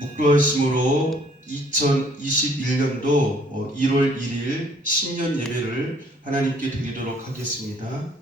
묵도하심으로 2021년도 1월 1일 신년 예배를 하나님께 드리도록 하겠습니다.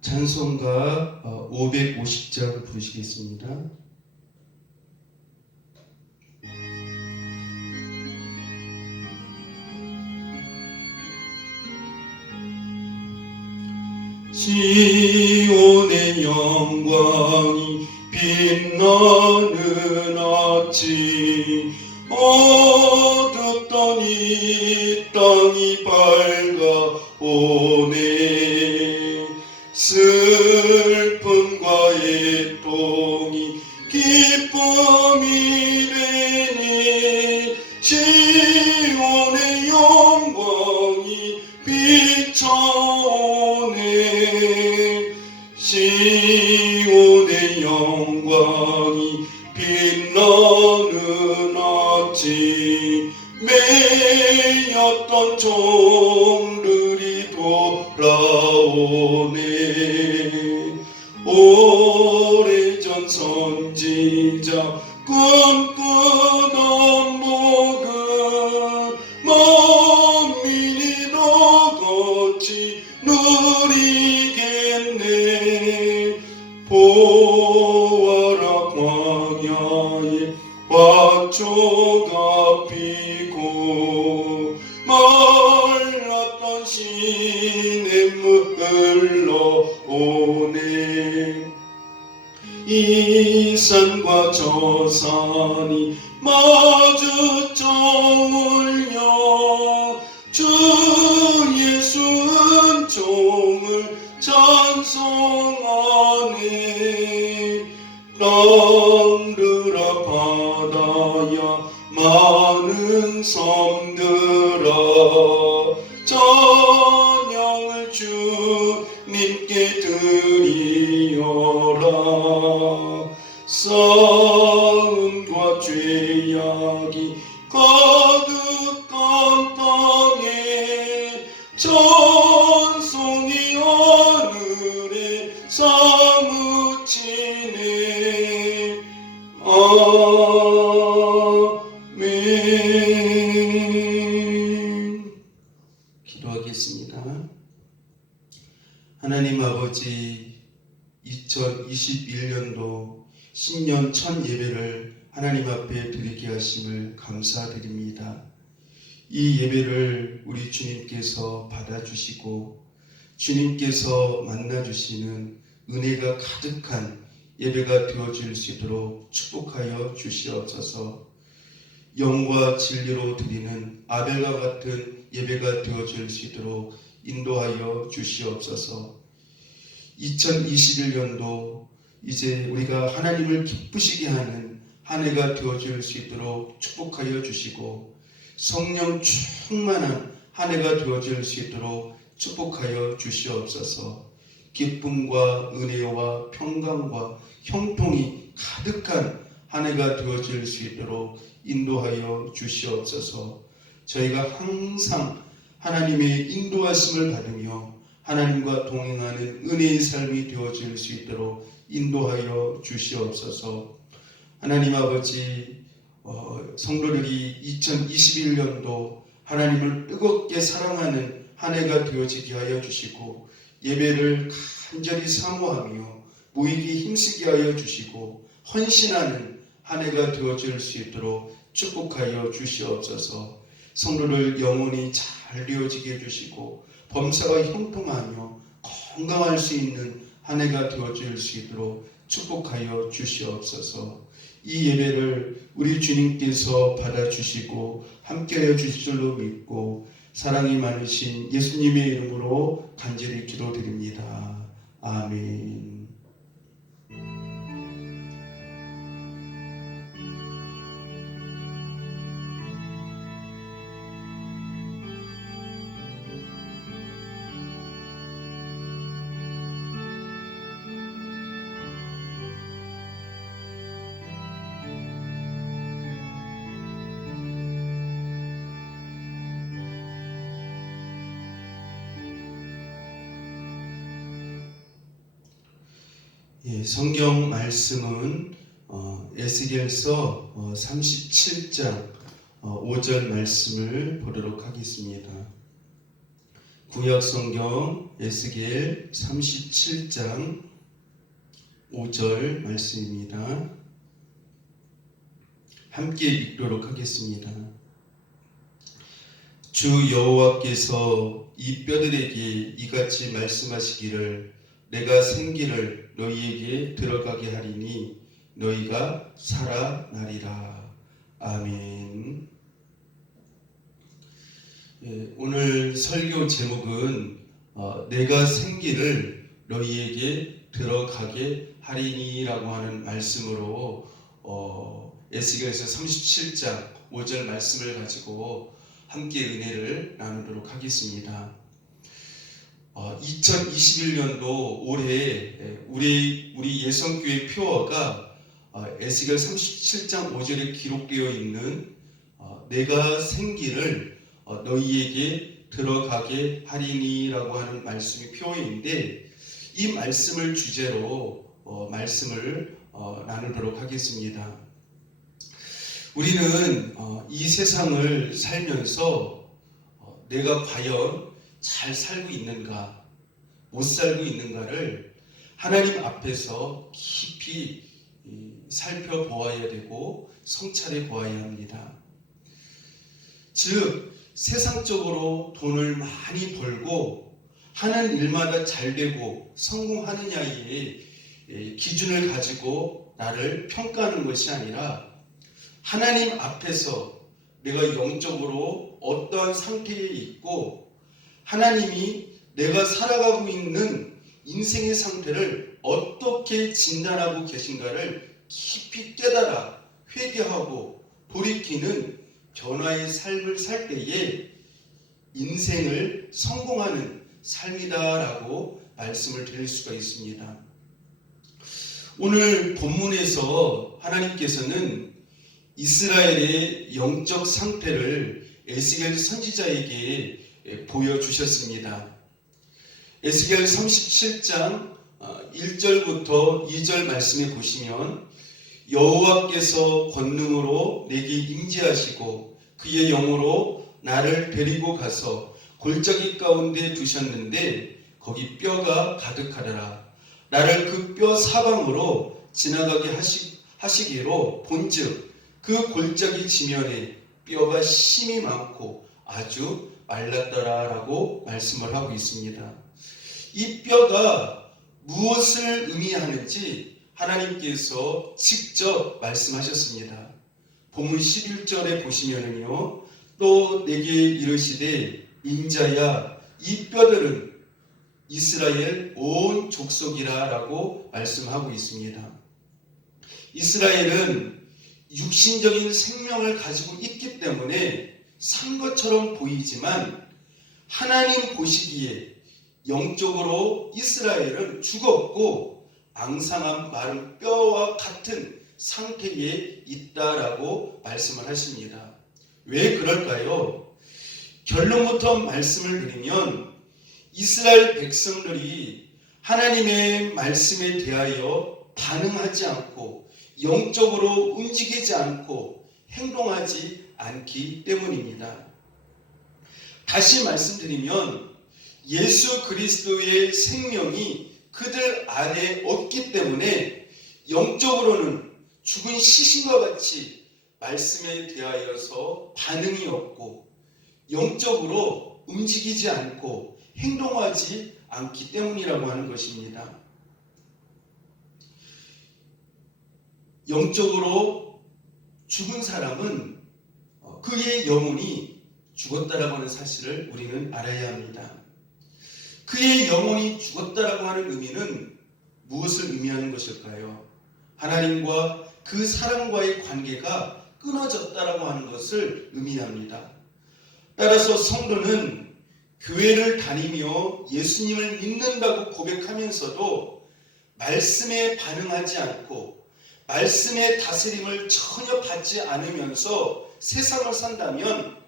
찬송가 550장 부르시겠습니다. 시온의 영광이 빛나는 아침, 어둡던 이 땅이 밝아오네. 슬픔과 애통이 기쁨이 되니 시온의 영광이 비춰오네. 시온의 영광이 빛나는 아침, 매였던 종들이 돌아오네. 오래전 선지자 꿈꾸던 복음, 만민이 다같이 누리겠네. 보아라, 광야에 화초가 피고 말랐던 시냇물 흘러오네. 이 산과 저 산이 마주쳐 울려 주 예수 은총을 찬송하네. 땅들아 바다야 많은 섬들아 찬양을 주님께 드리어라. 싸움과 죄악이 가득한 땅에 찬송이 하늘에 사무치네. 아멘. 기도하겠습니다. 하나님 아버지, 2021년도 신년 첫 예배를 하나님 앞에 드리게 하심을 감사드립니다. 이 예배를 우리 주님께서 받아주시고 주님께서 만나주시는 은혜가 가득한 예배가 되어질 수 있도록 축복하여 주시옵소서. 영과 진리로 드리는 아벨과 같은 예배가 되어질 수 있도록 인도하여 주시옵소서. 2021년도 이제 우리가 하나님을 기쁘시게 하는 한 해가 되어질 수 있도록 축복하여 주시고, 성령 충만한 한 해가 되어질 수 있도록 축복하여 주시옵소서. 기쁨과 은혜와 평강과 형통이 가득한 한 해가 되어질 수 있도록 인도하여 주시옵소서. 저희가 항상 하나님의 인도하심을 받으며 하나님과 동행하는 은혜의 삶이 되어질 수 있도록 인도하여 주시옵소서. 하나님 아버지, 성도들이 2021년도 하나님을 뜨겁게 사랑하는 한 해가 되어지게 하여 주시고, 예배를 간절히 사모하며 모이기 힘쓰게 하여 주시고, 헌신하는 한 해가 되어질 수 있도록 축복하여 주시옵소서. 성도를 영혼이 잘 되어지게 해주시고 범사가 형통하며 건강할 수 있는 한 해가 되어질 수 있도록 축복하여 주시옵소서. 이 예배를 우리 주님께서 받아주시고 함께하여 주실 줄로 믿고 사랑이 많으신 예수님의 이름으로 간절히 기도드립니다. 아멘. 성경 말씀은 에스겔서 37장 5절 말씀을 보도록 하겠습니다. 구약 성경 에스겔 37장 5절 말씀입니다. 함께 읽도록 하겠습니다. 주 여호와께서 이 뼈들에게 이같이 말씀하시기를 내가 생기를 너희에게 들어가게 하리니 너희가 살아나리라. 아멘. 오늘 설교 제목은 내가 생기를 너희에게 들어가게 하리니라고 하는 말씀으로 에스겔서 37장 5절 말씀을 가지고 함께 은혜를 나누도록 하겠습니다. 2021년도 올해 우리 예성교회 표어가 에스겔 37장 5절에 기록되어 있는 내가 생기를 너희에게 들어가게 하리니라고 하는 말씀이 표어인데, 이 말씀을 주제로 말씀을 나누도록 하겠습니다. 우리는 이 세상을 살면서 내가 과연 잘 살고 있는가, 못 살고 있는가를 하나님 앞에서 깊이 살펴보아야 되고 성찰해 보아야 합니다. 즉, 세상적으로 돈을 많이 벌고 하는 일마다 잘 되고 성공하느냐의 기준을 가지고 나를 평가하는 것이 아니라 하나님 앞에서 내가 영적으로 어떠한 상태에 있고 하나님이 내가 살아가고 있는 인생의 상태를 어떻게 진단하고 계신가를 깊이 깨달아 회개하고 돌이키는 변화의 삶을 살 때에 인생을 성공하는 삶이다라고 말씀을 드릴 수가 있습니다. 오늘 본문에서 하나님께서는 이스라엘의 영적 상태를 에스겔 선지자에게 보여주셨습니다. 에스겔 37장 1절부터 2절 말씀에 보시면 여호와께서 권능으로 내게 임재하시고 그의 영으로 나를 데리고 가서 골짜기 가운데 두셨는데 거기 뼈가 가득하더라. 나를 그 뼈 사방으로 지나가게 하시기로 본즉 그 골짜기 지면에 뼈가 심이 많고 아주 말랐더라라고 말씀을 하고 있습니다. 이 뼈가 무엇을 의미하는지 하나님께서 직접 말씀하셨습니다. 본문 11절에 보시면은요, 또 내게 이르시되 인자야 이 뼈들은 이스라엘 온 족속이라라고 말씀하고 있습니다. 이스라엘은 육신적인 생명을 가지고 있기 때문에 산 것처럼 보이지만 하나님 보시기에 영적으로 이스라엘은 죽었고 앙상한 마른 뼈와 같은 상태에 있다라고 말씀을 하십니다. 왜 그럴까요? 결론부터 말씀을 드리면 이스라엘 백성들이 하나님의 말씀에 대하여 반응하지 않고 영적으로 움직이지 않고 행동하지 않기 때문입니다. 다시 말씀드리면 예수 그리스도의 생명이 그들 안에 없기 때문에 영적으로는 죽은 시신과 같이 말씀에 대하여서 반응이 없고 영적으로 움직이지 않고 행동하지 않기 때문이라고 하는 것입니다. 영적으로 죽은 사람은 그의 영혼이 죽었다라고 하는 사실을 우리는 알아야 합니다. 그의 영혼이 죽었다라고 하는 의미는 무엇을 의미하는 것일까요? 하나님과 그 사람과의 관계가 끊어졌다라고 하는 것을 의미합니다. 따라서 성도는 교회를 다니며 예수님을 믿는다고 고백하면서도 말씀에 반응하지 않고 말씀의 다스림을 전혀 받지 않으면서 세상을 산다면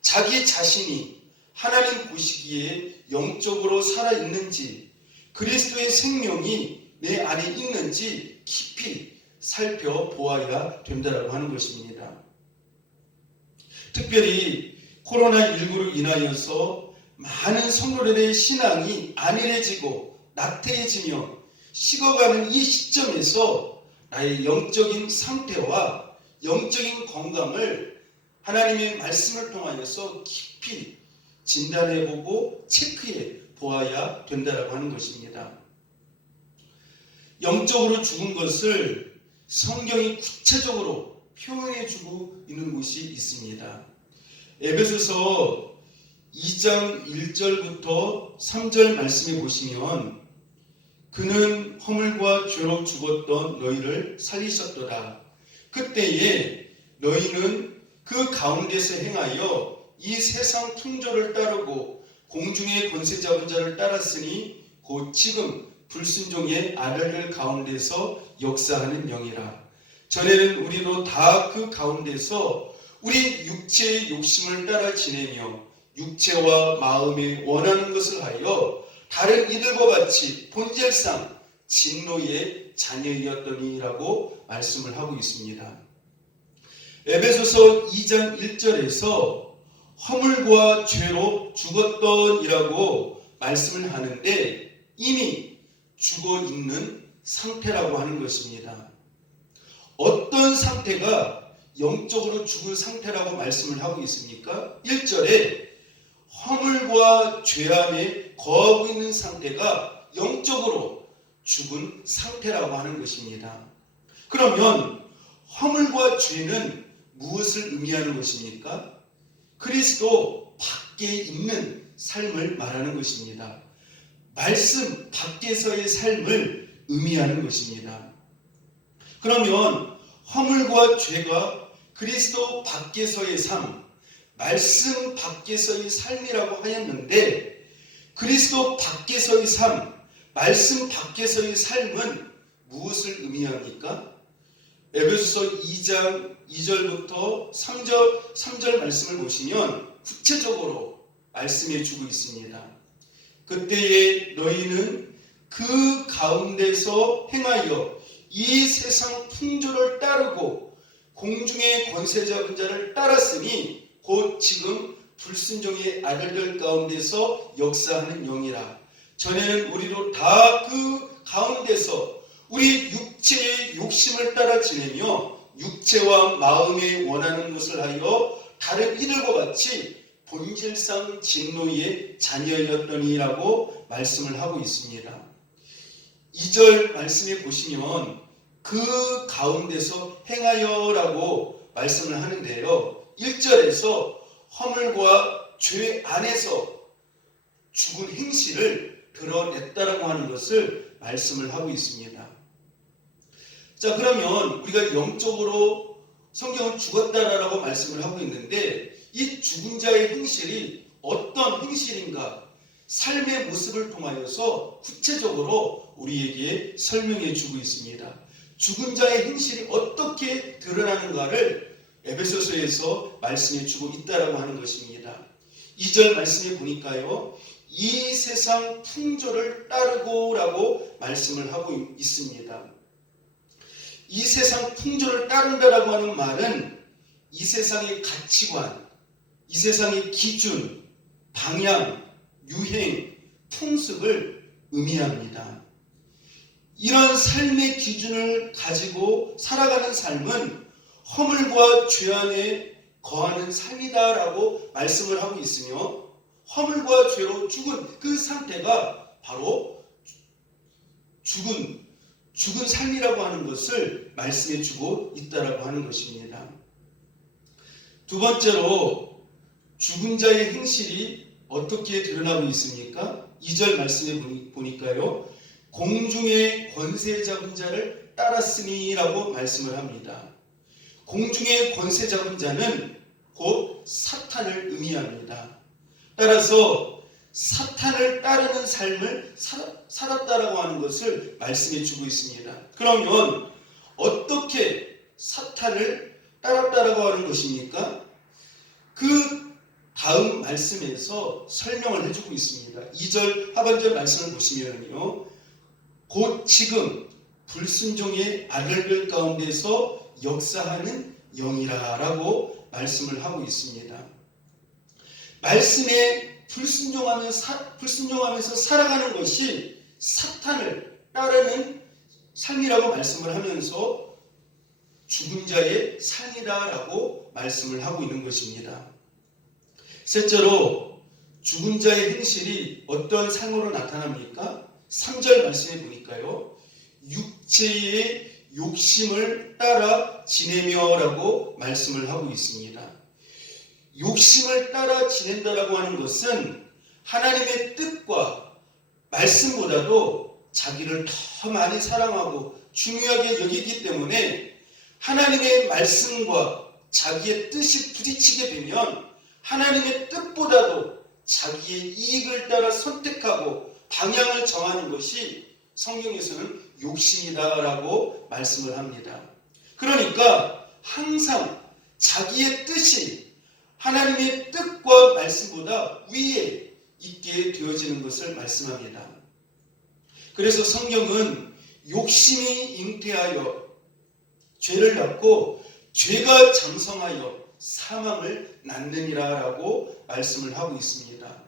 자기 자신이 하나님 보시기에 영적으로 살아있는지 그리스도의 생명이 내 안에 있는지 깊이 살펴보아야 된다고 하는 것입니다. 특별히 코로나19로 인하여서 많은 성도들의 신앙이 안일해지고 나태해지며 식어가는 이 시점에서 나의 영적인 상태와 영적인 건강을 하나님의 말씀을 통하여서 깊이 진단해보고 체크해 보아야 된다고 하는 것입니다. 영적으로 죽은 것을 성경이 구체적으로 표현해주고 있는 곳이 있습니다. 에베소서 2장 1절부터 3절 말씀에 보시면 그는 허물과 죄로 죽었던 너희를 살리셨도다. 그때에 너희는 그 가운데서 행하여 이 세상 풍조를 따르고 공중의 권세 잡은 자를 따랐으니 곧 지금 불순종의 아들들 가운데서 역사하는 영이라. 전에는 우리도 다 그 가운데서 우리 육체의 욕심을 따라 지내며 육체와 마음에 원하는 것을 하여 다른 이들과 같이 본질상 진노의 자녀이었더니라고 말씀을 하고 있습니다. 에베소서 2장 1절에서 허물과 죄로 죽었던이라고 말씀을 하는데 이미 죽어 있는 상태라고 하는 것입니다. 어떤 상태가 영적으로 죽은 상태라고 말씀을 하고 있습니까? 1절에 허물과 죄 안에 거하고 있는 상태가 영적으로 죽은 상태라고 하는 것입니다. 그러면 허물과 죄는 무엇을 의미하는 것입니까? 그리스도 밖에 있는 삶을 말하는 것입니다. 말씀 밖에서의 삶을 의미하는 것입니다. 그러면 허물과 죄가 그리스도 밖에서의 삶, 말씀 밖에서의 삶이라고 하였는데 그리스도 밖에서의 삶, 말씀 밖에서의 삶은 무엇을 의미합니까? 에베소서 2장 2절부터 3절 말씀을 보시면 구체적으로 말씀해 주고 있습니다. 그때에 너희는 그 가운데서 행하여 이 세상 풍조를 따르고 공중의 권세 잡은 자를 따랐으니 곧 지금 불순종의 아들들 가운데서 역사하는 영이라. 전에는 우리도 다 그 가운데서 우리 육체의 욕심을 따라 지내며 육체와 마음에 원하는 것을 하여 다른 이들과 같이 본질상 진노의 자녀였더니라고 말씀을 하고 있습니다. 2절 말씀에 보시면 그 가운데서 행하여라고 말씀을 하는데요. 1절에서 허물과 죄 안에서 죽은 행실을 드러냈다라고 하는 것을 말씀을 하고 있습니다. 자, 그러면 우리가 영적으로 성경은 죽었다라고 말씀을 하고 있는데 이 죽은 자의 행실이 어떤 행실인가? 삶의 모습을 통하여서 구체적으로 우리에게 설명해 주고 있습니다. 죽은 자의 행실이 어떻게 드러나는가를 에베소서에서 말씀해 주고 있다라고 하는 것입니다. 2절 말씀에 보니까요. 이 세상 풍조를 따르고라고 말씀을 하고 있습니다. 이 세상 풍조를 따른다라고 하는 말은 이 세상의 가치관, 이 세상의 기준, 방향, 유행, 풍습을 의미합니다. 이런 삶의 기준을 가지고 살아가는 삶은 허물과 죄 안에 거하는 삶이다라고 말씀을 하고 있으며 허물과 죄로 죽은 그 상태가 바로 죽은 삶이라고 하는 것을 말씀해 주고 있다라고 하는 것입니다. 두 번째로 죽은 자의 행실이 어떻게 드러나고 있습니까? 2절 말씀에 보니까요. 공중의 권세 잡은 자를 따랐으니라고 말씀을 합니다. 공중의 권세 잡은 자는 곧 사탄을 의미합니다. 따라서 사탄을 따르는 삶을 살았다라고 하는 것을 말씀해 주고 있습니다. 그러면 어떻게 사탄을 따랐다라고 하는 것입니까? 그 다음 말씀에서 설명을 해주고 있습니다. 2절 하반절 말씀을 보시면요, 곧 지금 불순종의 아들들 가운데서 역사하는 영이라라고 말씀을 하고 있습니다. 말씀에 불순종하면서 살아가는 것이 사탄을 따르는 삶이라고 말씀을 하면서 죽은 자의 삶이다라고 말씀을 하고 있는 것입니다. 셋째로 죽은 자의 행실이 어떤 삶으로 나타납니까? 3절 말씀해 보니까요. 육체의 욕심을 따라 지내며라고 말씀을 하고 있습니다. 욕심을 따라 지낸다라고 하는 것은 하나님의 뜻과 말씀보다도 자기를 더 많이 사랑하고 중요하게 여기기 때문에 하나님의 말씀과 자기의 뜻이 부딪히게 되면 하나님의 뜻보다도 자기의 이익을 따라 선택하고 방향을 정하는 것이 성경에서는 욕심이다라고 말씀을 합니다. 그러니까 항상 자기의 뜻이 하나님의 뜻과 말씀보다 위에 있게 되어지는 것을 말씀합니다. 그래서 성경은 욕심이 잉태하여 죄를 낳고 죄가 장성하여 사망을 낳느니라라고 말씀을 하고 있습니다.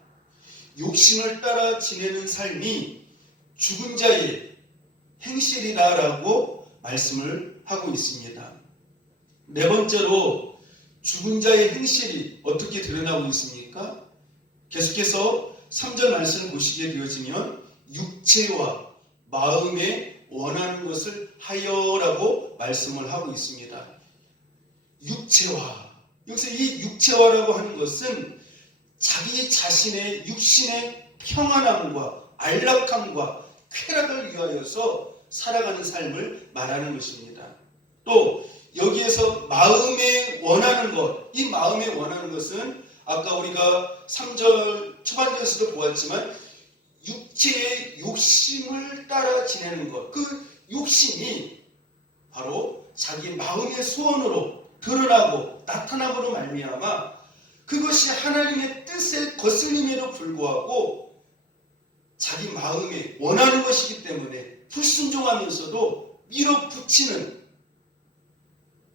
욕심을 따라 지내는 삶이 죽은 자의 행실이다라고 말씀을 하고 있습니다. 네 번째로 죽은 자의 행실이 어떻게 드러나고 있습니까? 계속해서 3절 말씀을 보시게 되어지면 육체와 마음에 원하는 것을 하여라고 말씀을 하고 있습니다. 육체와, 여기서 이 육체화라고 하는 것은 자기 자신의 육신의 평안함과 안락함과 쾌락을 위하여서 살아가는 삶을 말하는 것입니다. 또 여기에서 마음에 원하는 것, 이 마음에 원하는 것은 아까 우리가 3절 초반절에서도 보았지만 육체의 욕심을 따라 지내는 것, 그 욕심이 바로 자기 마음의 소원으로 드러나고 나타남으로 말미암아 그것이 하나님의 뜻에 거슬림에도 불구하고 자기 마음에 원하는 것이기 때문에 불순종하면서도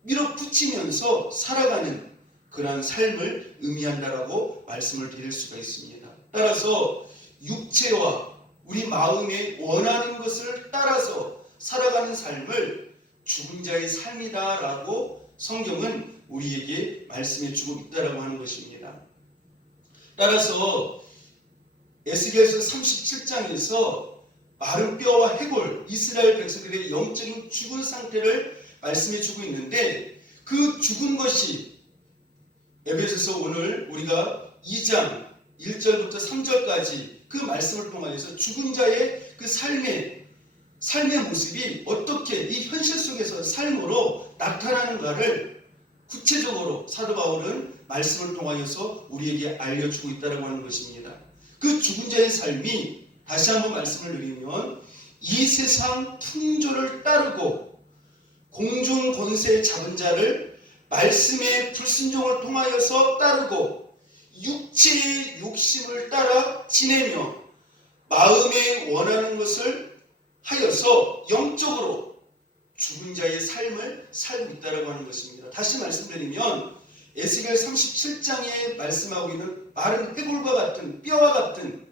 밀어붙이면서 살아가는 그러한 삶을 의미한다라고 말씀을 드릴 수가 있습니다. 따라서 육체와 우리 마음에 원하는 것을 따라서 살아가는 삶을 죽은 자의 삶이다라고 성경은 우리에게 말씀해 주고 있다라고 하는 것입니다. 따라서 에스겔서 37장에서 마른 뼈와 해골, 이스라엘 백성들의 영적인 죽은 상태를 말씀해 주고 있는데 그 죽은 것이 에베소서 오늘 우리가 2장 1절부터 3절까지 그 말씀을 통하여서 죽은 자의 그 삶의 모습이 어떻게 이 현실 속에서 삶으로 나타나는가를 구체적으로 사도 바울은 말씀을 통하여서 우리에게 알려주고 있다고 하는 것입니다. 그 죽은 자의 삶이 다시 한번 말씀을 드리면 이 세상 풍조를 따르고 공중 권세 잡은 자를 말씀의 불순종을 통하여서 따르고 육체의 욕심을 따라 지내며 마음에 원하는 것을 하여서 영적으로 죽은 자의 삶을 살고 있다고 하는 것입니다. 다시 말씀드리면 에스겔 37장에 말씀하고 있는 마른 해골과 같은 뼈와 같은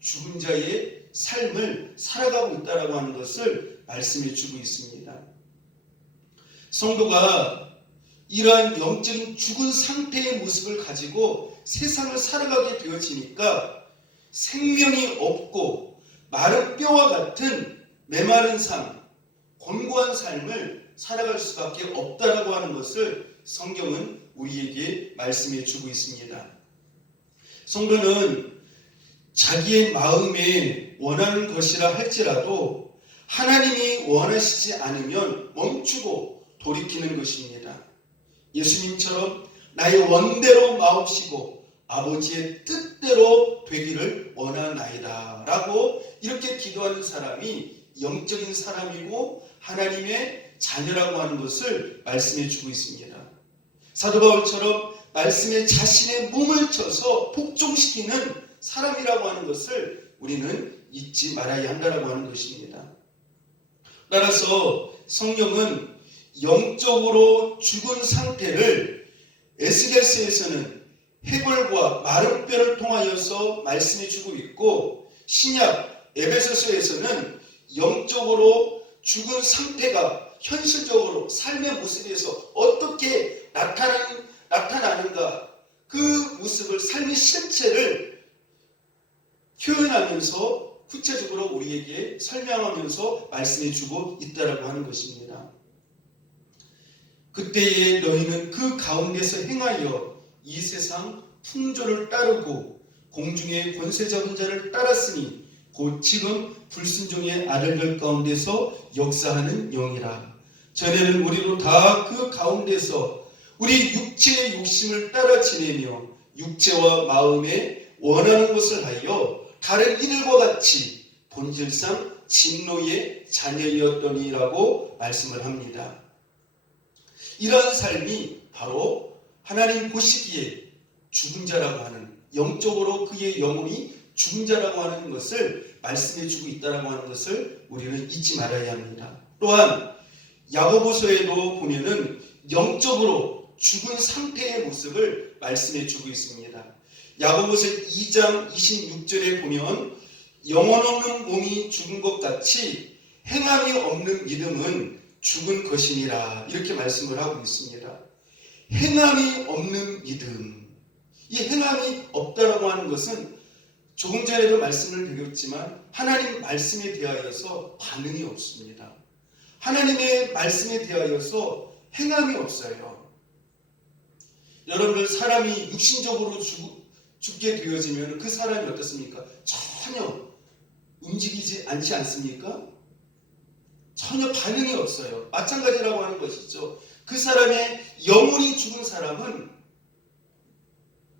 죽은 자의 삶을 살아가고 있다고 하는 것을 말씀해 주고 있습니다. 성도가 이러한 영적인 죽은 상태의 모습을 가지고 세상을 살아가게 되어지니까 생명이 없고 마른 뼈와 같은 메마른 삶, 곤고한 삶을 살아갈 수밖에 없다라고 하는 것을 성경은 우리에게 말씀해 주고 있습니다. 성도는 자기의 마음에 원하는 것이라 할지라도 하나님이 원하시지 않으면 멈추고 돌이키는 것입니다. 예수님처럼 나의 원대로 마옵시고 아버지의 뜻대로 되기를 원하나이다 라고 이렇게 기도하는 사람이 영적인 사람이고 하나님의 자녀라고 하는 것을 말씀해 주고 있습니다. 사도 바울처럼 말씀에 자신의 몸을 쳐서 복종시키는 사람이라고 하는 것을 우리는 잊지 말아야 한다라고 하는 것입니다. 따라서 성령은 영적으로 죽은 상태를 에스겔서에서는 해골과 마른 뼈를 통하여서 말씀해 주고 있고, 신약 에베소서에서는 영적으로 죽은 상태가 현실적으로 삶의 모습에서 어떻게 나타나는가, 그 모습을, 삶의 실체를 표현하면서 구체적으로 우리에게 설명하면서 말씀해 주고 있다라고 하는 것입니다. 그때에 너희는 그 가운데서 행하여 이 세상 풍조를 따르고 공중의 권세 잡은 자를 따랐으니 곧 지금 불순종의 아들들 가운데서 역사하는 영이라. 전에는 우리도 다 그 가운데서 우리 육체의 욕심을 따라 지내며 육체와 마음에 원하는 것을 하여 다른 이들과 같이 본질상 진노의 자녀였더니라고 말씀을 합니다. 이러한 삶이 바로 하나님 보시기에 죽은 자라고 하는, 영적으로 그의 영혼이 죽은 자라고 하는 것을 말씀해 주고 있다라고 하는 것을 우리는 잊지 말아야 합니다. 또한 야고보서에도 보면은 영적으로 죽은 상태의 모습을 말씀해 주고 있습니다. 야고보서 2장 26절에 보면 영혼 없는 몸이 죽은 것 같이 행함이 없는 믿음은 죽은 것이니라, 이렇게 말씀을 하고 있습니다. 행함이 없는 믿음, 이 행함이 없다라고 하는 것은 조금 전에도 말씀을 드렸지만 하나님 말씀에 대하여서 반응이 없습니다. 하나님의 말씀에 대하여서 행함이 없어요. 여러분들, 사람이 육신적으로 죽게 되어지면 그 사람이 어떻습니까? 전혀 움직이지 않지 않습니까? 전혀 반응이 없어요. 마찬가지라고 하는 것이죠. 그 사람의 영혼이 죽은 사람은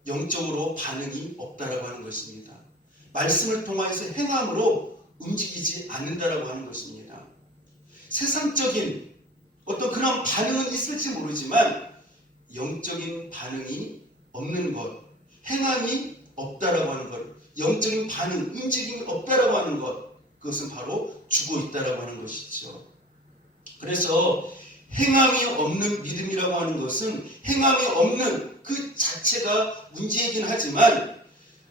영적으로 반응이 없다라고 하는 것입니다. 말씀을 통하여서 행함으로 움직이지 않는다라고 하는 것입니다. 세상적인 어떤 그런 반응은 있을지 모르지만 영적인 반응이 없는 것, 행함이 없다라고 하는 것, 영적인 반응, 움직임이 없다라고 하는 것, 그것은 바로 죽어 있다라고 하는 것이죠. 그래서 행함이 없는 믿음이라고 하는 것은 행함이 없는 그 자체가 문제이긴 하지만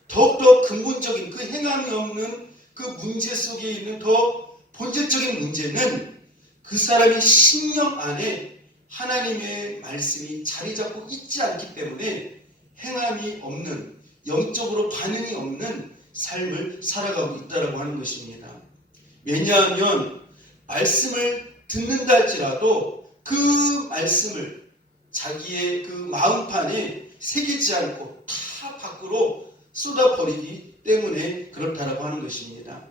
더욱더 근본적인 그 행함이 없는 그 문제 속에 있는 더 본질적인 문제는 그 사람의 심령 안에 하나님의 말씀이 자리 잡고 있지 않기 때문에 행함이 없는, 영적으로 반응이 없는 삶을 살아가고 있다라고 하는 것입니다. 왜냐하면 말씀을 듣는다 할지라도 그 말씀을 자기의 그 마음판에 새기지 않고 다 밖으로 쏟아버리기 때문에 그렇다라고 하는 것입니다.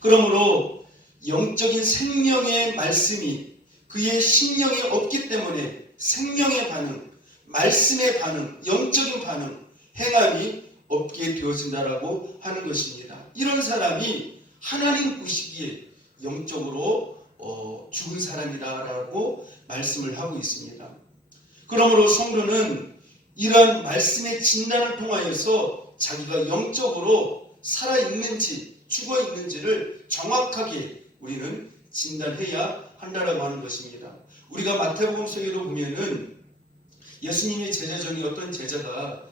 그러므로 영적인 생명의 말씀이 그의 심령에 없기 때문에 생명의 반응, 말씀의 반응, 영적인 반응, 행함이 없게 되어진다라고 하는 것입니다. 이런 사람이 하나님 보시기에 영적으로 죽은 사람이다라고 말씀을 하고 있습니다. 그러므로 성도는 이러한 말씀의 진단을 통하여서 자기가 영적으로 살아있는지 죽어있는지를 정확하게 우리는 진단해야 한다라고 하는 것입니다. 우리가 마태복음 속에도 보면은 예수님의 제자 중에 어떤 제자가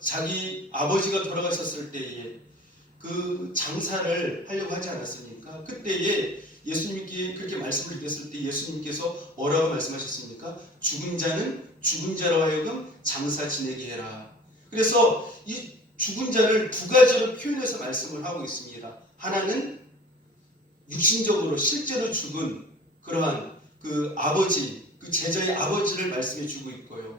자기 아버지가 돌아가셨을 때에 그 장사를 하려고 하지 않았습니까? 그때에 예수님께 그렇게 말씀을 드렸을 때 예수님께서 뭐라고 말씀하셨습니까? 죽은 자는 죽은 자로 하여금 장사 지내게 해라. 그래서 이 죽은 자를 두 가지로 표현해서 말씀을 하고 있습니다. 하나는 육신적으로 실제로 죽은 그러한 그 아버지, 그 제자의 아버지를 말씀해 주고 있고요.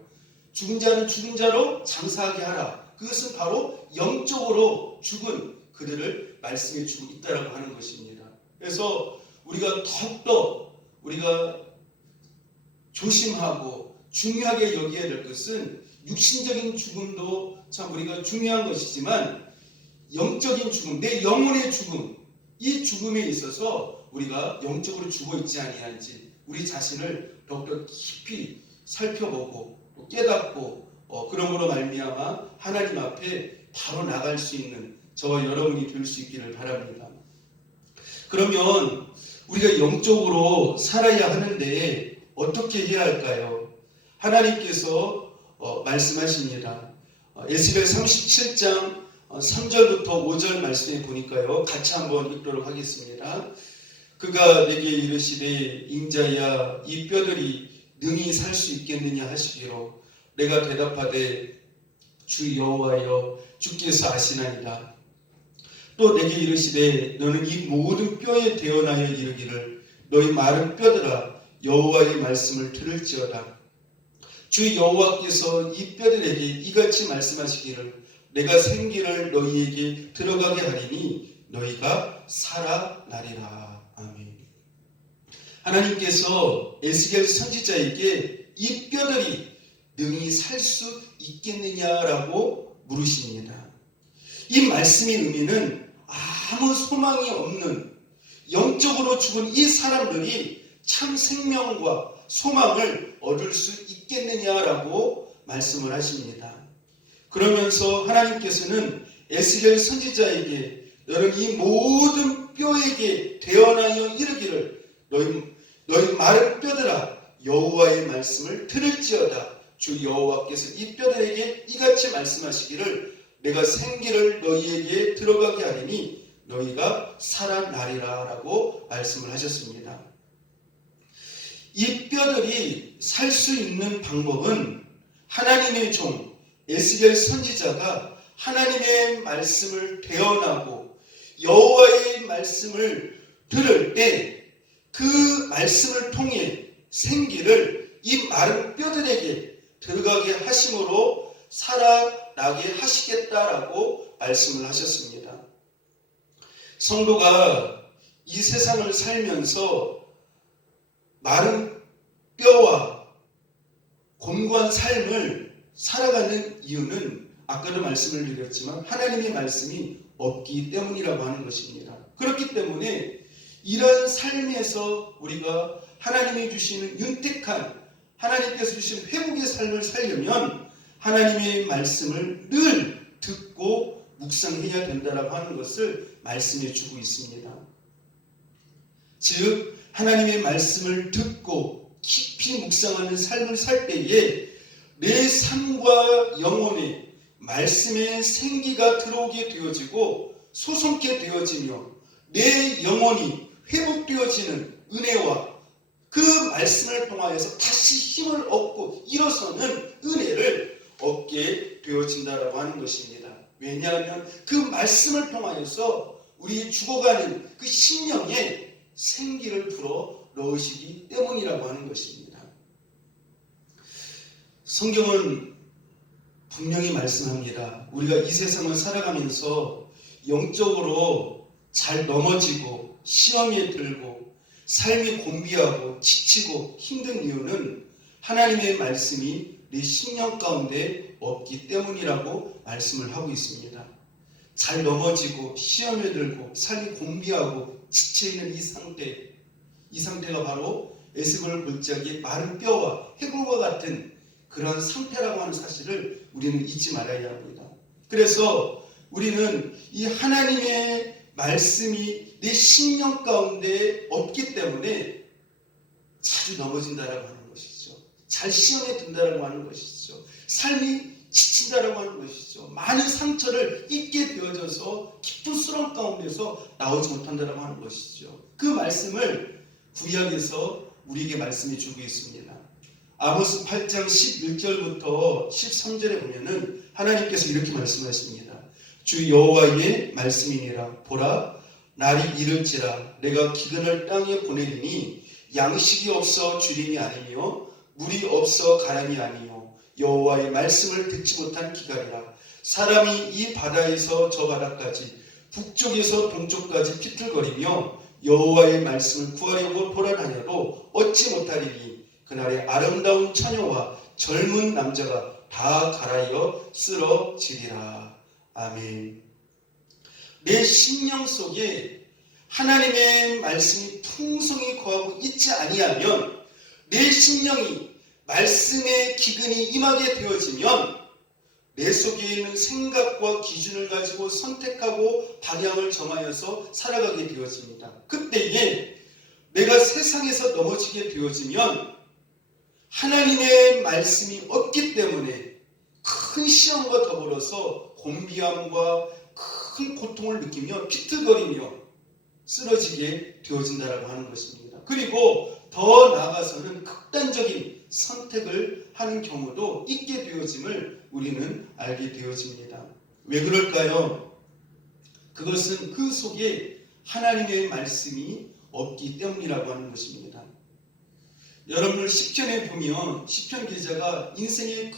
죽은 자는 죽은 자로 장사하게 하라. 그것은 바로 영적으로 죽은 그들을 말씀해 주고 있다라고 하는 것입니다. 그래서 우리가 더욱더 우리가 조심하고 중요하게 여겨야 될 것은 육신적인 죽음도 참 우리가 중요한 것이지만 영적인 죽음, 내 영혼의 죽음, 이 죽음에 있어서 우리가 영적으로 죽어 있지 아니한지 우리 자신을 더욱더 깊이 살펴보고 또 깨닫고 그러므로 말미암아 하나님 앞에 바로 나갈 수 있는 저와 여러분이 될 수 있기를 바랍니다. 그러면 우리가 영적으로 살아야 하는데 어떻게 해야 할까요? 하나님께서 말씀하십니다. 에스겔 37장 3절부터 5절 말씀에 보니까요. 같이 한번 읽도록 하겠습니다. 그가 내게 이르시되 인자야 이 뼈들이 능히 살 수 있겠느냐 하시기로 내가 대답하되 주 여호와여 주께서 아시나이다. 또 내게 이르시되 너는 이 모든 뼈에 대언하여 이르기를 너희 마른 뼈들아 여호와의 말씀을 들을지어다. 주 여호와께서 이 뼈들에게 이같이 말씀하시기를 내가 생기를 너희에게 들어가게 하리니 너희가 살아나리라. 아멘. 하나님께서 에스겔 선지자에게 이 뼈들이 능히 살 수 있겠느냐라고 물으십니다. 이 말씀의 의미는 아무 소망이 없는 영적으로 죽은 이 사람들이 참 생명과 소망을 얻을 수 있겠느냐라고 말씀을 하십니다. 그러면서 하나님께서는 에스겔 선지자에게 너는 이 모든 뼈에게 대언하여 이르기를 너희 마른 뼈들아 여호와의 말씀을 들을지어다. 주 여호와께서 이 뼈들에게 이같이 말씀하시기를 내가 생기를 너희에게 들어가게 하리니 너희가 살아나리라 라고 말씀을 하셨습니다. 이 뼈들이 살 수 있는 방법은 하나님의 종 에스겔 선지자가 하나님의 말씀을 대언하고 여호와의 말씀을 들을 때 그 말씀을 통해 생기를 이 마른 뼈들에게 들어가게 하심으로 살아나게 하시겠다라고 말씀을 하셨습니다. 성도가 이 세상을 살면서 마른 뼈와 곤고한 삶을 살아가는 이유는 아까도 말씀을 드렸지만 하나님의 말씀이 없기 때문이라고 하는 것입니다. 그렇기 때문에 이런 삶에서 우리가 하나님이 주시는 윤택한 하나님께서 주신 회복의 삶을 살려면 하나님의 말씀을 늘 듣고 묵상해야 된다라고 하는 것을 말씀해 주고 있습니다. 즉 하나님의 말씀을 듣고 깊이 묵상하는 삶을 살 때에 내 삶과 영혼에 말씀의 생기가 들어오게 되어지고 솟게 되어지며 내 영혼이 회복되어지는 은혜와 그 말씀을 통하여서 다시 힘을 얻고 일어서는 은혜를 얻게 되어진다라고 하는 것입니다. 왜냐하면 그 말씀을 통하여서 우리 죽어가는 그 심령에 생기를 불어 넣으시기 때문이라고 하는 것입니다. 성경은 분명히 말씀합니다. 우리가 이 세상을 살아가면서 영적으로 잘 넘어지고 시험에 들고 삶이 곤비하고 지치고 힘든 이유는 하나님의 말씀이 내 심령 가운데 없기 때문이라고 말씀을 하고 있습니다. 잘 넘어지고 시험에 들고 삶이 곤비하고 지쳐있는 이 상태가 바로 에스겔 골짜기의 마른 뼈와 해골과 같은 그런 상태라고 하는 사실을 우리는 잊지 말아야 합니다. 그래서 우리는 이 하나님의 말씀이 내 심령 가운데 없기 때문에 자주 넘어진다라고 하는 것이죠. 잘 시험에 든다라고 하는 것이죠. 삶이 지친다라고 하는 것이죠. 많은 상처를 입게 되어져서 깊은 수렁 가운데서 나오지 못한다라고 하는 것이죠. 그 말씀을 구약에서 우리에게 말씀해 주고 있습니다. 아모스 8장 11절부터 13절에 보면은 하나님께서 이렇게 말씀하십니다. 주 여호와의 말씀이니라. 보라 날이 이를지라 내가 기근을 땅에 보내리니 양식이 없어 주림이 아니며 물이 없어 가람이 아니요 여호와의 말씀을 듣지 못한 기갈이라. 사람이 이 바다에서 저 바다까지 북쪽에서 동쪽까지 비틀거리며 여호와의 말씀을 구하려고 돌아다녀도 얻지 못하리니 그날에 아름다운 처녀와 젊은 남자가 다 갈아이어 쓰러지리라. 아멘. 내 심령 속에 하나님의 말씀이 풍성히 거하고 있지 아니하면, 내 심령이 말씀의 기근이 임하게 되어지면 내 속에 있는 생각과 기준을 가지고 선택하고 방향을 정하여서 살아가게 되어집니다. 그때에 내가 세상에서 넘어지게 되어지면 하나님의 말씀이 없기 때문에 큰 시험과 더불어서 곤비함과 큰 고통을 느끼며 비틀거리며 쓰러지게 되어진다라고 하는 것입니다. 그리고 더 나아가서는 극단적인 선택을 하는 경우도 있게 되어짐을 우리는 알게 되어집니다. 왜 그럴까요? 그것은 그 속에 하나님의 말씀이 없기 때문이라고 하는 것입니다. 여러분들 시편에 보면 시편 기자가 인생의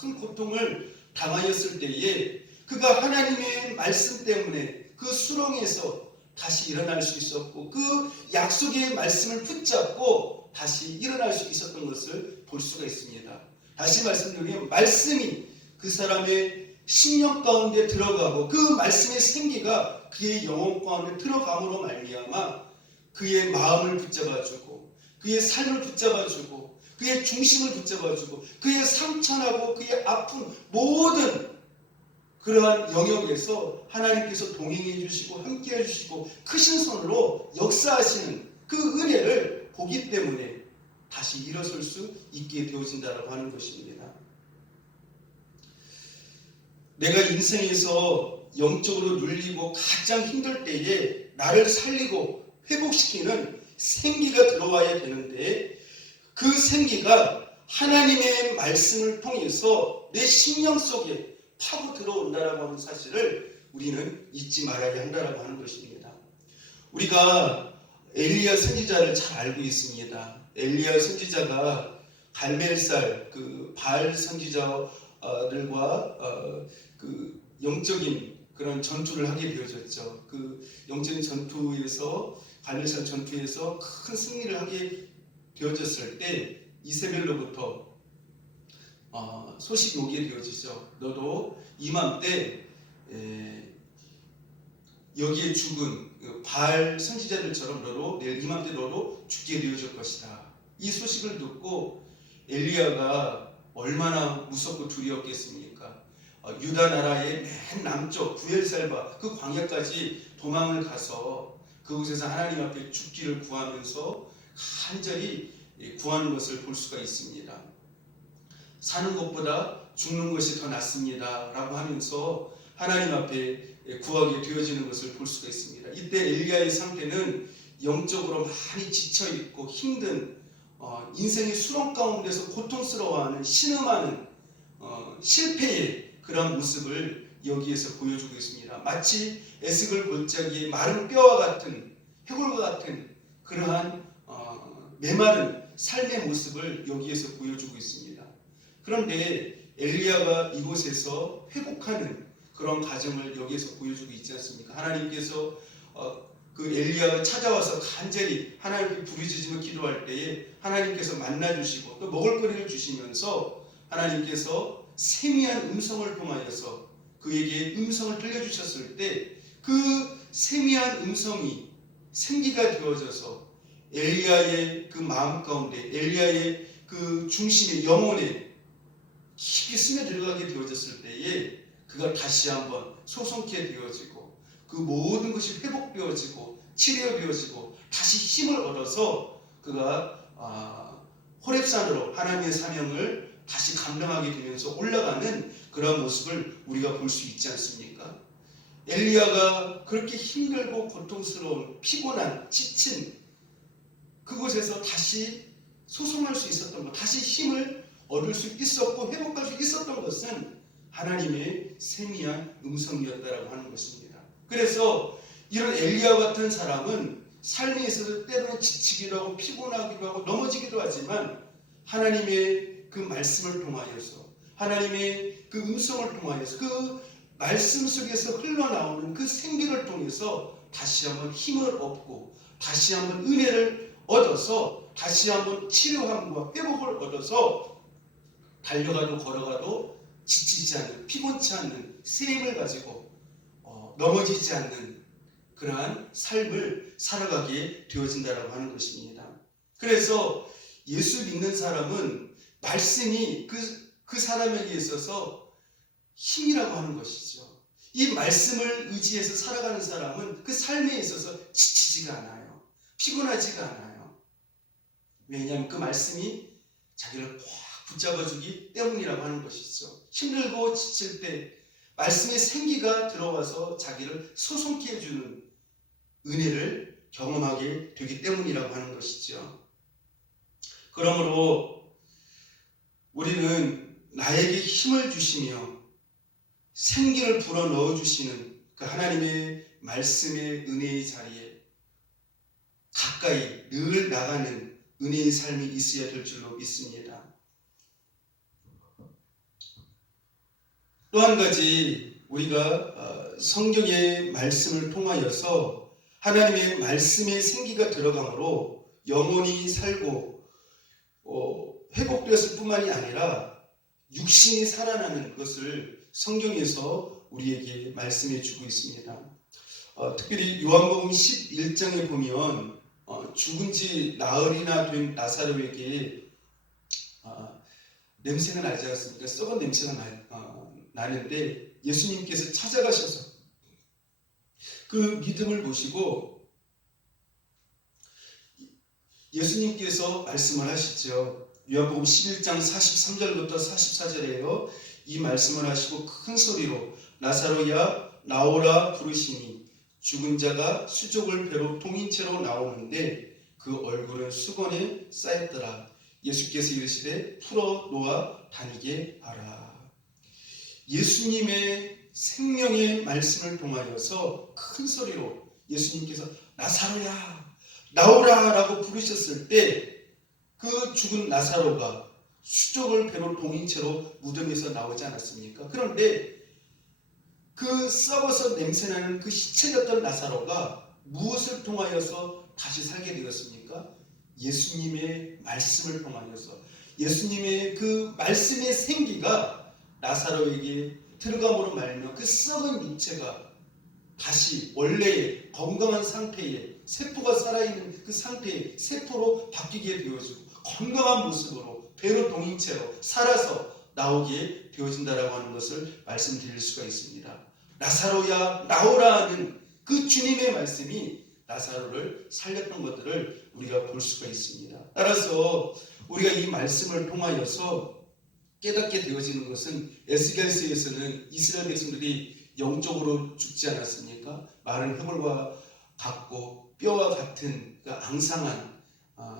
큰 고통을 당하였을 때에 그가 하나님의 말씀 때문에 그 수렁에서 다시 일어날 수 있었고, 그 약속의 말씀을 붙잡고 다시 일어날 수 있었던 것을 볼 수가 있습니다. 다시 말씀드리면 말씀이 그 사람의 심령 가운데 들어가고 그 말씀의 생기가 그의 영혼 가운데 들어감으로 말미암아 그의 마음을 붙잡아주고 그의 삶을 붙잡아주고 그의 중심을 붙잡아주고 그의 상처나고 그의 아픈 모든 그러한 영역에서 하나님께서 동행해 주시고 함께 해주시고 크신 손으로 역사하시는 그 은혜를 보기 때문에 다시 일어설 수 있게 되어진다고 하는 것입니다. 내가 인생에서 영적으로 눌리고 가장 힘들 때에 나를 살리고 회복시키는 생기가 들어와야 되는데, 그 생기가 하나님의 말씀을 통해서 내 심령 속에 파고 들어온다라고 하는 사실을 우리는 잊지 말아야 한다라고 하는 것입니다. 우리가 엘리야 선지자를 잘 알고 있습니다. 엘리야 선지자가 갈멜살 그 바알 선지자들과 그 영적인 그런 전투를 하게 되어졌죠. 그 영적인 전투에서 갈멜살 전투에서 큰 승리를 하게 되어졌을 때 이세벨로부터 소식이 오게 되어지죠. 너도 이맘때 여기에 죽은 바알 선지자들처럼 너도 내일 이맘때 너도 죽게 되어질 것이다. 이 소식을 듣고 엘리야가 얼마나 무섭고 두려웠겠습니까? 유다 나라의 맨 남쪽 부엘살바 그 광야까지 도망을 가서 그곳에서 하나님 앞에 죽기를 구하면서 간절히 구하는 것을 볼 수가 있습니다. 사는 것보다 죽는 것이 더 낫습니다 라고 하면서 하나님 앞에 구하게 되어지는 것을 볼 수가 있습니다. 이때 엘리야의 상태는 영적으로 많이 지쳐있고 힘든 인생의 수렁 가운데서 고통스러워하는 신음하는 실패의 그런 모습을 여기에서 보여주고 있습니다. 마치 에스겔 골짜기의 마른 뼈와 같은 해골과 같은 그러한 메마른 삶의 모습을 여기에서 보여주고 있습니다. 그런데 엘리야가 이곳에서 회복하는 그런 과정을 여기에서 보여주고 있지 않습니까? 하나님께서 그 엘리야가 찾아와서 간절히 하나님께 부르짖으며 기도할 때에 하나님께서 만나주시고 또 먹을거리를 주시면서 하나님께서 세미한 음성을 통하여서 그에게 음성을 들려주셨을 때 그 세미한 음성이 생기가 되어져서 엘리야의 그 마음 가운데 엘리야의 그 중심의 영혼에 깊이 스며들어가게 되어졌을 때에 그가 다시 한번 소성케 되어지고 그 모든 것이 회복되어지고 치료되어지고 다시 힘을 얻어서 그가 호렙산으로 하나님의 사명을 다시 감당하게 되면서 올라가는 그런 모습을 우리가 볼 수 있지 않습니까? 엘리야가 그렇게 힘들고 고통스러운 피곤한 지친 그곳에서 다시 소송할 수 있었던 것, 다시 힘을 얻을 수 있었고 회복할 수 있었던 것은 하나님의 세미한 음성이었다라고 하는 것입니다. 그래서 이런 엘리야 같은 사람은 삶에 있어서 때로는 지치기도 하고 피곤하기도 하고 넘어지기도 하지만 하나님의 그 말씀을 통하여서 하나님의 그 음성을 통하여서 그 말씀 속에서 흘러나오는 그 생기를 통해서 다시 한번 힘을 얻고 다시 한번 은혜를 얻어서 다시 한번 치료함과 회복을 얻어서 달려가도 걸어가도 지치지 않는, 피곤치 않는 새 힘을 가지고 넘어지지 않는 그러한 삶을 살아가게 되어진다라고 하는 것입니다. 그래서 예수 믿는 사람은 말씀이 그 사람에게 있어서 힘이라고 하는 것이죠. 이 말씀을 의지해서 살아가는 사람은 그 삶에 있어서 지치지가 않아요. 피곤하지가 않아요. 왜냐하면 그 말씀이 자기를 꽉 붙잡아주기 때문이라고 하는 것이죠. 힘들고 지칠 때 말씀의 생기가 들어와서 자기를 소송케 해주는 은혜를 경험하게 되기 때문이라고 하는 것이죠. 그러므로 우리는 나에게 힘을 주시며 생기를 불어넣어 주시는 그 하나님의 말씀의 은혜의 자리에 가까이 늘 나가는 은혜의 삶이 있어야 될 줄로 믿습니다. 또 한 가지 우리가 성경의 말씀을 통하여서 하나님의 말씀의 생기가 들어감으로 영혼이 살고 회복되었을 뿐만이 아니라 육신이 살아나는 것을 성경에서 우리에게 말씀해 주고 있습니다. 특별히 요한복음 11장에 보면 죽은 지 나흘이나 된 나사로에게 냄새가 나지 않습니까? 썩은 냄새가 나는데 예수님께서 찾아가셔서 그 믿음을 보시고 예수님께서 말씀을 하시죠. 요한복음 11장 43절부터 44절에요. 이 말씀을 하시고 큰 소리로 나사로야 나오라 부르시니 죽은 자가 수족을 배로 동인채로 나오는데 그 얼굴은 수건에 쌓였더라. 예수께서 이르시되 풀어 놓아 다니게 하라. 예수님의 생명의 말씀을 통하여서 큰 소리로 예수님께서 나사로야 나오라 라고 부르셨을 때 그 죽은 나사로가 수족을 배로 동인 채로 무덤에서 나오지 않았습니까? 그런데 그 썩어서 냄새나는 그 시체였던 나사로가 무엇을 통하여서 다시 살게 되었습니까? 예수님의 말씀을 통하여서 예수님의 그 말씀의 생기가 나사로에게 들어감으로 말미암아 그 썩은 육체가 다시 원래의 건강한 상태에 세포가 살아있는 그 상태의 세포로 바뀌게 되어지고 건강한 모습으로 배로 동인 채로 살아서 나오게 되어진다라고 하는 것을 말씀드릴 수가 있습니다. 나사로야 나오라 하는 그 주님의 말씀이 나사로를 살렸던 것들을 우리가 볼 수가 있습니다. 따라서 우리가 이 말씀을 통하여서 깨닫게 되어지는 것은 에스겔서에서는 이스라엘 백성들이 영적으로 죽지 않았습니까? 마른 허물과 같고 뼈와 같은 그 앙상한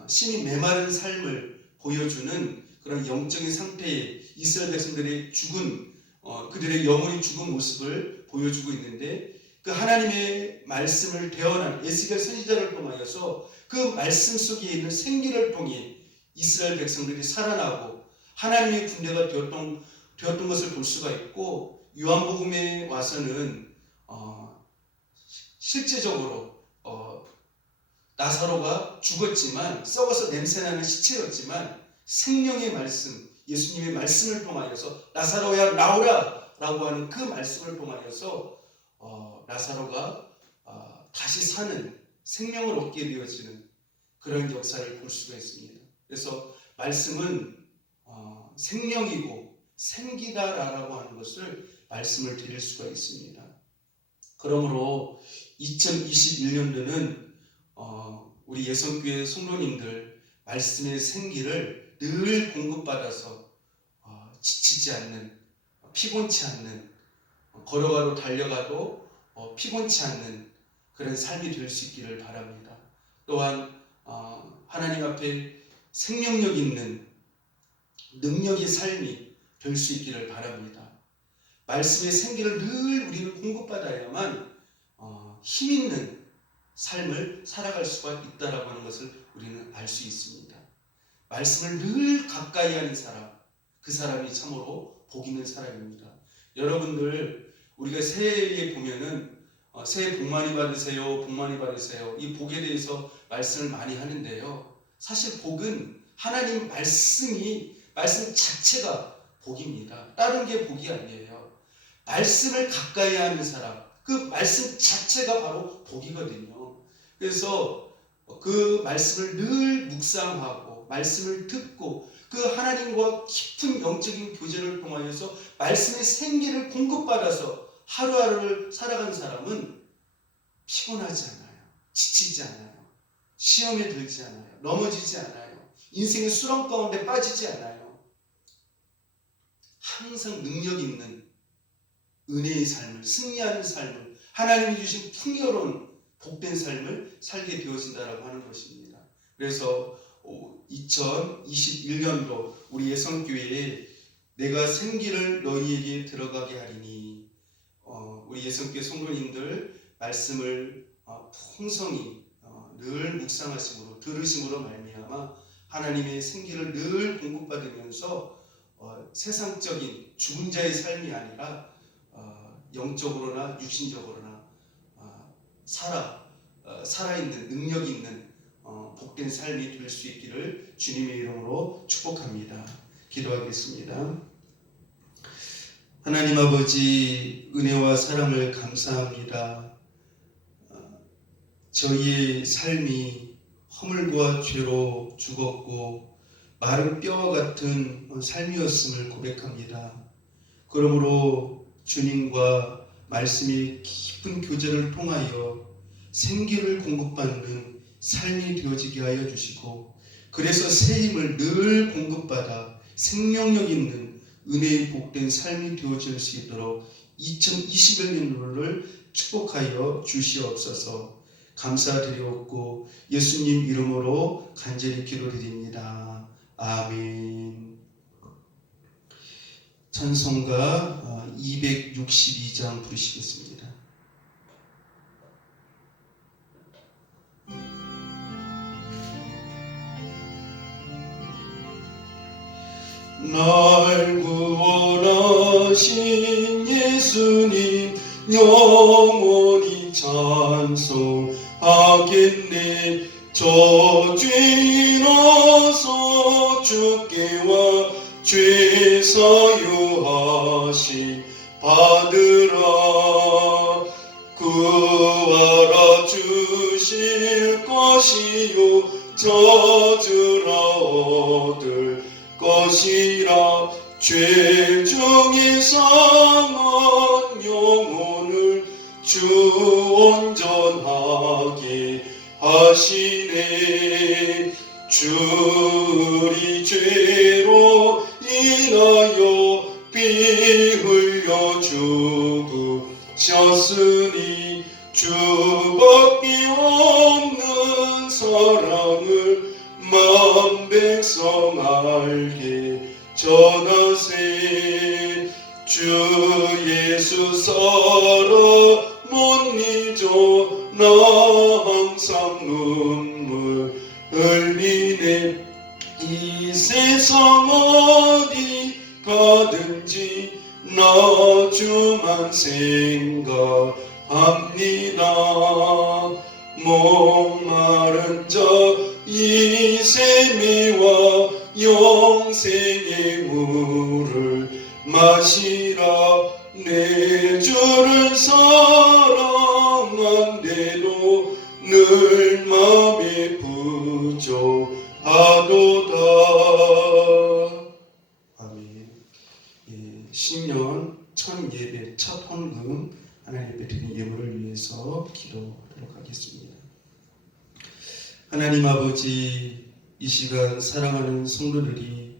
심히 메마른 삶을 보여주는 그런 영적인 상태의 이스라엘 백성들의 죽은 그들의 영혼이 죽은 모습을 보여주고 있는데 그 하나님의 말씀을 대언한 에스겔 선지자를 통하여서 그 말씀 속에 있는 생기를 통해 이스라엘 백성들이 살아나고 하나님의 군대가 되었던 것을 볼 수가 있고 요한복음에 와서는 실제적으로 나사로가 죽었지만 썩어서 냄새나는 시체였지만 생명의 말씀 예수님의 말씀을 통하여서 나사로야 나오라 라고 하는 그 말씀을 통하여서 나사로가 다시 사는 생명을 얻게 되어지는 그런 역사를 볼 수가 있습니다. 그래서 말씀은 생명이고 생기다라고 하는 것을 말씀을 드릴 수가 있습니다. 그러므로 2021년도는 우리 예성교회 성도님들 말씀의 생기를 늘 공급받아서 지치지 않는 피곤치 않는 걸어가도 달려가도 피곤치 않는 그런 삶이 될 수 있기를 바랍니다. 또한 하나님 앞에 생명력 있는 능력의 삶이 될 수 있기를 바랍니다. 말씀의 생기를 늘 우리는 공급받아야만 힘 있는 삶을 살아갈 수가 있다라고 하는 것을 우리는 알 수 있습니다. 말씀을 늘 가까이 하는 사람, 그 사람이 참으로 복 있는 사람입니다. 여러분들 우리가 새해에 보면은 새해 복 많이 받으세요, 복 많이 받으세요. 이 복에 대해서 말씀을 많이 하는데요. 사실 복은 하나님 말씀 자체가 복입니다. 다른 게 복이 아니에요. 말씀을 가까이 하는 사람, 그 말씀 자체가 바로 복이거든요. 그래서 그 말씀을 늘 묵상하고 말씀을 듣고 그 하나님과 깊은 영적인 교제를 통하여서 말씀의 생기를 공급받아서 하루하루를 살아가는 사람은 피곤하지 않아요. 지치지 않아요. 시험에 들지 않아요. 넘어지지 않아요. 인생의 수렁 가운데 빠지지 않아요. 항상 능력 있는 은혜의 삶을, 승리하는 삶을, 하나님이 주신 풍요로운 복된 삶을 살게 되어진다라고 하는 것입니다. 그래서 2021년도 우리 예성교회에 내가 생기를 너희에게 들어가게 하리니, 우리 예성교회 성도님들 말씀을 풍성히 늘 묵상하심으로 들으심으로 말미암아 하나님의 생기를 늘 공급받으면서 세상적인 죽은 자의 삶이 아니라 영적으로나 육신적으로나 살아있는 능력 있는 복된 삶이 될 수 있기를 주님의 이름으로 축복합니다. 기도하겠습니다. 하나님 아버지, 은혜와 사랑을 감사합니다. 저희의 삶이 허물과 죄로 죽었고 마른 뼈와 같은 삶이었음을 고백합니다. 그러므로 주님과 말씀의 깊은 교제를 통하여 생기를 공급받는 삶이 되어지게 하여 주시고, 그래서 새 힘을 늘 공급받아 생명력 있는 은혜의 복된 삶이 되어질 수 있도록 2021년도를 축복하여 주시옵소서. 감사드리옵고 예수님 이름으로 간절히 기도드립니다. 아멘. 찬송가 262장 부르시겠습니다. 날 구원하신 예수님 영원히 찬송하겠네. 저 죄인어서 주께 와 죄 사유하심 받으라. 구하라 주실 것이요 저주라 얻을 것이라. 죄 중에 상한 영혼을 주 온전하게 하시네. 주리 죄로 인하여 피 흘려 죽으셨으니 주밖에 없는 사랑을 만 백성 알게 전하세. 주 예수 살아 못 잊어 나 항상 눈물 흘리네. 이 세상 어디 가든지 나 주만 생각합니다. 목마른 자 이 샘이와 영생의 물을 마시라. 내 주를 사랑한대도 늘 맘에 부족하도다. 아멘. 신년 첫 예배, 첫 헌금 하나님 앞에 드린 예물을 위해서 기도하도록 하겠습니다. 하나님 아버지, 이 시간 사랑하는 성도들이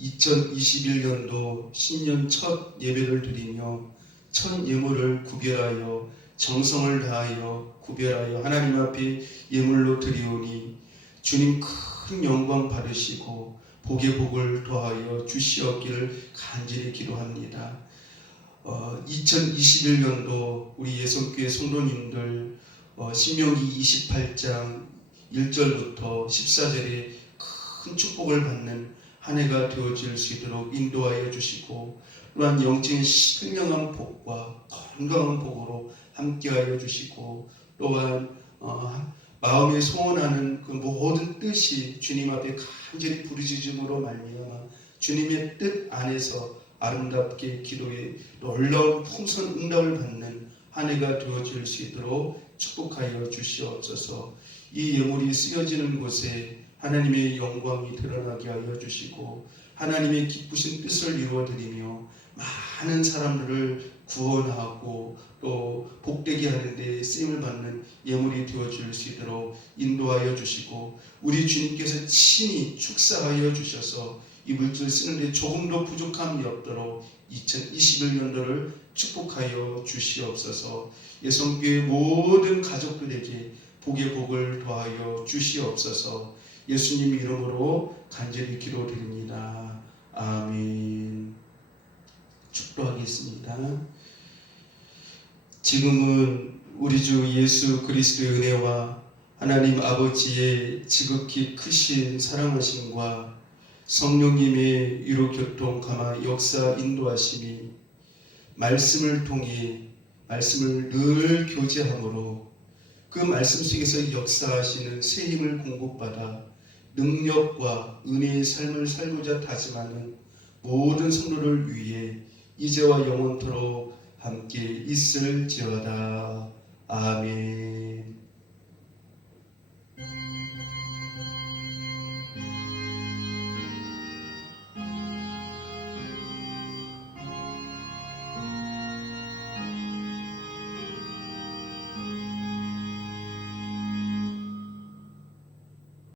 2021년도 신년 첫 예배를 드리며 첫 예물을 구별하여 정성을 다하여 구별하여 하나님 앞에 예물로 드리오니 주님 큰 영광 받으시고 복의 복을 더하여 주시옵기를 간절히 기도합니다. 2021년도 우리 예성교회 성도님들 신명기 28장 1절부터 14절에 큰 축복을 받는 한 해가 되어질 수 있도록 인도하여 주시고 또한 영적인 신령한 복과 건강한 복으로 함께하여 주시고 또한 마음에 소원하는 그 모든 뜻이 주님 앞에 간절히 부르짖음으로 말미암아 주님의 뜻 안에서 아름답게 기도에 놀라운 풍성 응답을 받는 한 해가 되어질 수 있도록 축복하여 주시옵소서. 이 예물이 쓰여지는 곳에 하나님의 영광이 드러나게 하여 주시고 하나님의 기쁘신 뜻을 이루어드리며 많은 사람들을 구원하고 또 복되게 하는 데 쓰임을 받는 예물이 되어줄 수 있도록 인도하여 주시고 우리 주님께서 친히 축사하여 주셔서 이 물질을 쓰는데 조금도 부족함이 없도록 2021년도를 축복하여 주시옵소서. 예성교회 모든 가족들에게 복의 복을 더하여 주시옵소서. 예수님 이름으로 간절히 기도드립니다. 아멘. 축도하겠습니다. 지금은 우리 주 예수 그리스도의 은혜와 하나님 아버지의 지극히 크신 사랑하심과 성령님의 위로 교통 감화 역사 인도하심이 말씀을 통해 말씀을 늘 교제함으로 그 말씀 속에서 역사하시는 새 힘을 공급받아 능력과 은혜의 삶을 살고자 다짐하는 모든 성도를 위해 이제와 영원토록 함께 있을지어다. 아멘.